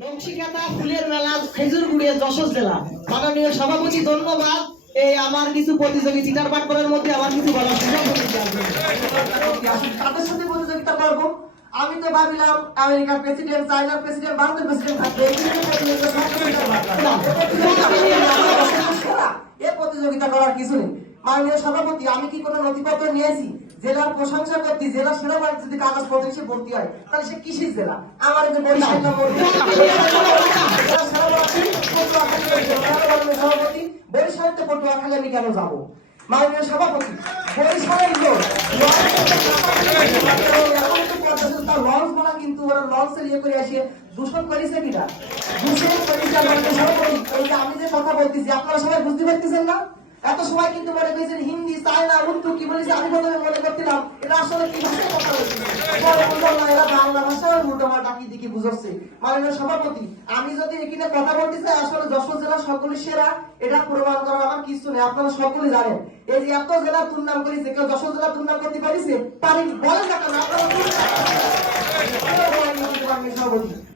নকশিকাঁথা ফুলের মেলা খেজুরগুড়িয়া যশোর জেলা। মাননীয় সভাপতি ধন্যবাদ। এই আমার কিছু প্রতিযোগী চিটার পাট করার মধ্যে আমার কিছু বলার সুযোগ তাদের সাথে প্রতিযোগিতা করব। আমি তো ভাবিলাম আমেরিকার প্রেসিডেন্ট, চায়নার প্রেসিডেন্ট, ভারতের প্রেসিডেন্ট থাকবে, এই প্রতিযোগিতা করার কিছু নেই। মাননীয় সভাপতি, আমি কি কোনো নথিপত্র নিয়েছি? জেলার প্রশংসা করতে জেলা সেনাবাহিনী যদি কাগজপত্রে সে ভর্তি হয় তাহলে সে কিসের জেলা? আমার যে বরিশাল সভাপতি, বরিশাল তো পটুয়াখালী আমি কেন যাবো? মাননীয় সভাপতি, বরিশালের লোক লঞ্চ বলা, কিন্তু ওরা লঞ্চের ইয়ে করে আসে দূষণ করেছে কিনা? দূষণ করেছে। মাননীয় সভাপতি, এই যে আমি যে কথা বলতেছি আপনারা সবাই বুঝতে পারতেছেন না? এত সময় কিন্তু মনে করেছেন হিন্দি, চায়না, উর্দু কি বলেছে, আমি প্রথমে মনে করছিলাম এটা আসলে কি ভাষায় কথা বলছে, এরা বাংলা ভাষা উল্টো মাল্টা কি দিকে বুঝাচ্ছে। মাননীয় সভাপতি, আমি যদি এখানে কথা বলতে চাই আসলে যশোর জেলা সকলের সেরা, এটা প্রমাণ করার আমার কিছু নেই। আপনারা সকলে জানেন এই যে এত জেলা দুর্নাম করেছে, কেউ যশোর জেলা দুর্নাম করতে পারিছে? পারি বলেন না কেন?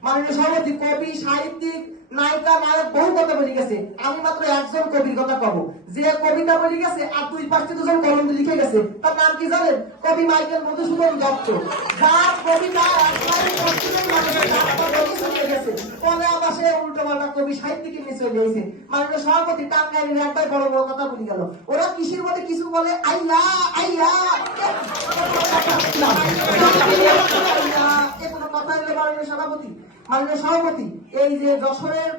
মাননীয় সভাপতি, কবি, সাহিত্যিক, নায়িকা, নায়ক বহু কথা বলে গেছে। আমি মাত্র একজন কবির কথা কব, যে কবিতা বলে গেছে আর 2-5টি দুজন কলম লিখে গেছে। তার নাম কি জানেন? কবি মাইকেল মধুসূদন দত্ত। যার কবিতা উল্টো পাল্টা কবি সাহিত্যিকের নিচে গিয়েছে। মাননীয় সভাপতি, টাঙ্গাইলের একবার বড় বড় কথা বলে গেল। ওরা কিসের মধ্যে কিছু বলে আইয়া আইয়া, কোনো কথা হলে মাননীয় সভাপতি। মাননীয় সভাপতি, এই যে যশোরের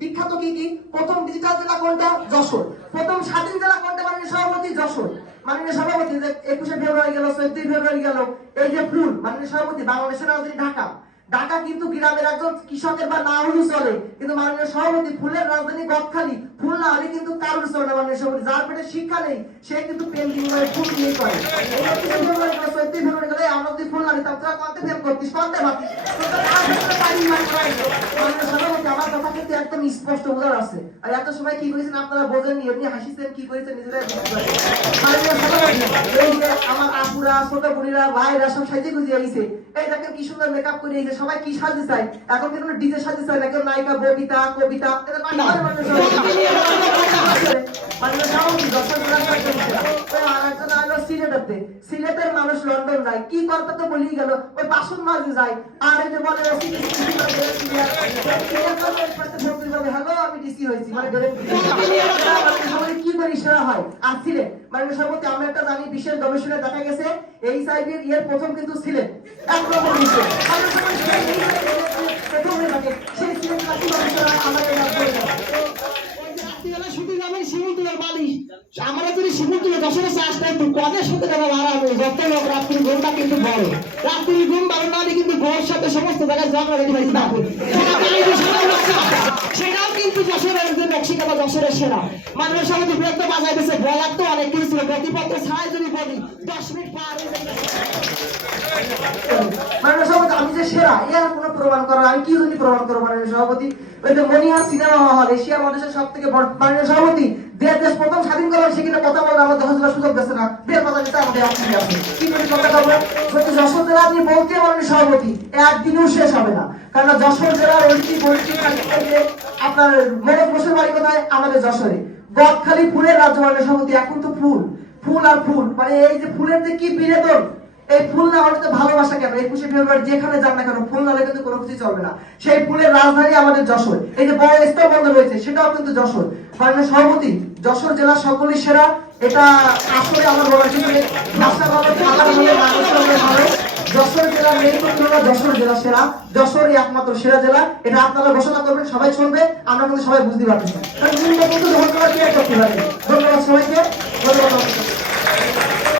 বিখ্যাত কি কি? প্রথম ডিজিটাল জেলা কোনটা? যশোর। প্রথম স্বাধীন জেলা কোনটা? মাননীয় সভাপতি, যশোর। মাননীয় সভাপতি, 21শে ফেব্রুয়ারি গেল, 14ই ফেব্রুয়ারি গেল, এই যে ফুল, মাননীয় সভাপতি, বাংলাদেশের রাজধানী ঢাকা। ঢাকা কিন্তু গ্রামের একজন কৃষকের বা না হলেও চলে, কিন্তু মাননীয় সভাপতি ফুলের রাজধানী গদখালি। ফুল না হলে কিন্তু কারোর চলে না। মাননীয় সভাপতি, যার পেটে শিক্ষা নেই সে কিন্তু পেন্টিং করে ফুল দিয়ে করে। 21শে ফেব্রুয়ারি গেল, 14ই ফেব্রুয়ারি গেলে আমরা যদি ফুল না দিতাম তোরা কত ফেল করতিস, কত ভাবতিস? মাননীয় সভাপতি, আমার কথা কিন্তু একদম স্পষ্ট বোঝার আছে। আর এত সময় কি করেছেন আপনারা বোঝেননি, এমনি হাসিছেন, কি করেছেন নিজেরাই বুঝতে পারেন। মাননীয় সভাপতি, এই যে আমার আপুরা, ছোট বোনেরা, ভাইরা সব সাইজে গুজিয়ে আইছে, এই দেখেন কি সুন্দর মেকআপ করে এই যে সবাই কি সাজতে চায়। এখন কিন্তু ডিজে সাজতে চায় না, কেউ নায়িকা, ববিতা, কবিতা। সিলেটের মানুষ লন্ডন যায়, কি করতে তো বলি গেল, ওই বাসন মাঝে যায়। আর এই যে বলে হ্যালো আমি ডিসি হয়েছি, মানে কি করি সেরা হয়। আর সিলেট, মানে সর্বতে আমরা একটা জানি, বিশেষ গবেষণায় দেখা গেছে এই সাইডের ইয়ের প্রথম কিন্তু সিলেট, এক নম্বর নিচে। আমরা যদি শিমুল তুলে দশের চাষটা একটু কদের সাথে যারা হারাবে, যত লোক রাত্রির ঘুমটা কিন্তু বড়, রাত্রির ঘুম বারো না কিন্তু ঘোর সাথে সমস্ত জায়গায় ঝগড়া রেডি হয়েছে। সেটাও কিন্তু যশোরের যে নকশিকাঁথা যশোরের সেরা। মাননীয় সভাপতি বৃত্ত বাজাই দিয়েছে, বলার তো অনেক কিছু ছিল, গতিপত্র ছাড়াই যদি বলি 10 মিনিট পার হয়ে যাবে। মাননীয় সভাপতি, আমি যে সেরা এর কোনো প্রমাণ করো, আমি কি যদি প্রমাণ করবো? মাননীয় সভাপতি, ওই যে মনিহার সিনেমা হল এশিয়া মহাদেশের সব থেকে বড়। মাননীয় সভাপতি, দেশ প্রথম স্বাধীন করার সেখানে কথা বলে আমার যশোর জেলা সুযোগ দিচ্ছে না, বের কথা দিতে আমাদের আপনি আছে কি করে কথা বলবো? যদি যশোর জেলা আপনি বলতে মাননীয় সভাপতি একদিনও শেষ হবে না, কারণ যশোর জেলার ঐতিহ্য আপনার মনোজ বসুর বাড়ি কোথায়? আমাদের যশোরে। গদখালি ফুলের রাজ্য। মাননীয় সভাপতি, এখন তো ফুল ফুল আর ফুল, মানে এই যে ফুলের যে কি বিনোদন, এই ফুল না হলে তো ভালোবাসা কেন? 21শে ফেব্রুয়ারি যেখানে যান না কেন ফুল না হলে কিন্তু কোনো কিছু চলবে না। সেই ফুলের রাজধানী আমাদের যশোর। এই যে বড় স্থল বন্ধ রয়েছে সেটাও কিন্তু যশোর। মাননীয় সভাপতি, যশোর জেলা সকলের সেরা, এটা আসলে আমার বলার কিছু নেই। ভাষা ভালো, খাবার ভালো, মানুষ ভালো। যশোর জেলা নেই তো তুলনা, যশোর জেলা সেরা, যশোরই একমাত্র সেরা জেলা। এটা আপনারা ঘোষণা করবেন, সবাই শুনবে, আমরা কিন্তু সবাই বুঝতে পারতেছি। ধন্যবাদ সবাইকে, ধন্যবাদ।